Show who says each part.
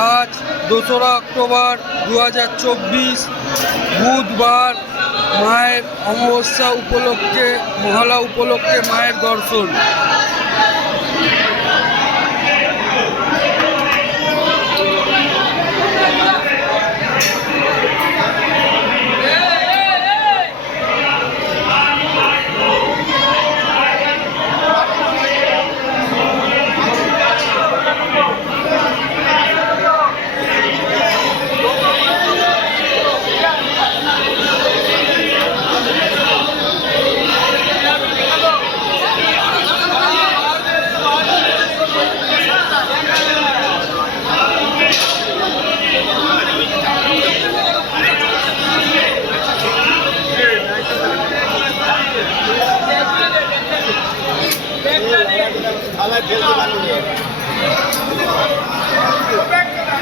Speaker 1: আজ দোসরা অক্টোবর দু হাজার চব্বিশ বুধবার মায়ের অমাবস্যা উপলক্ষে মহালা উপলক্ষে মায়ের দর্শন। থালায় ফেলতে পারবে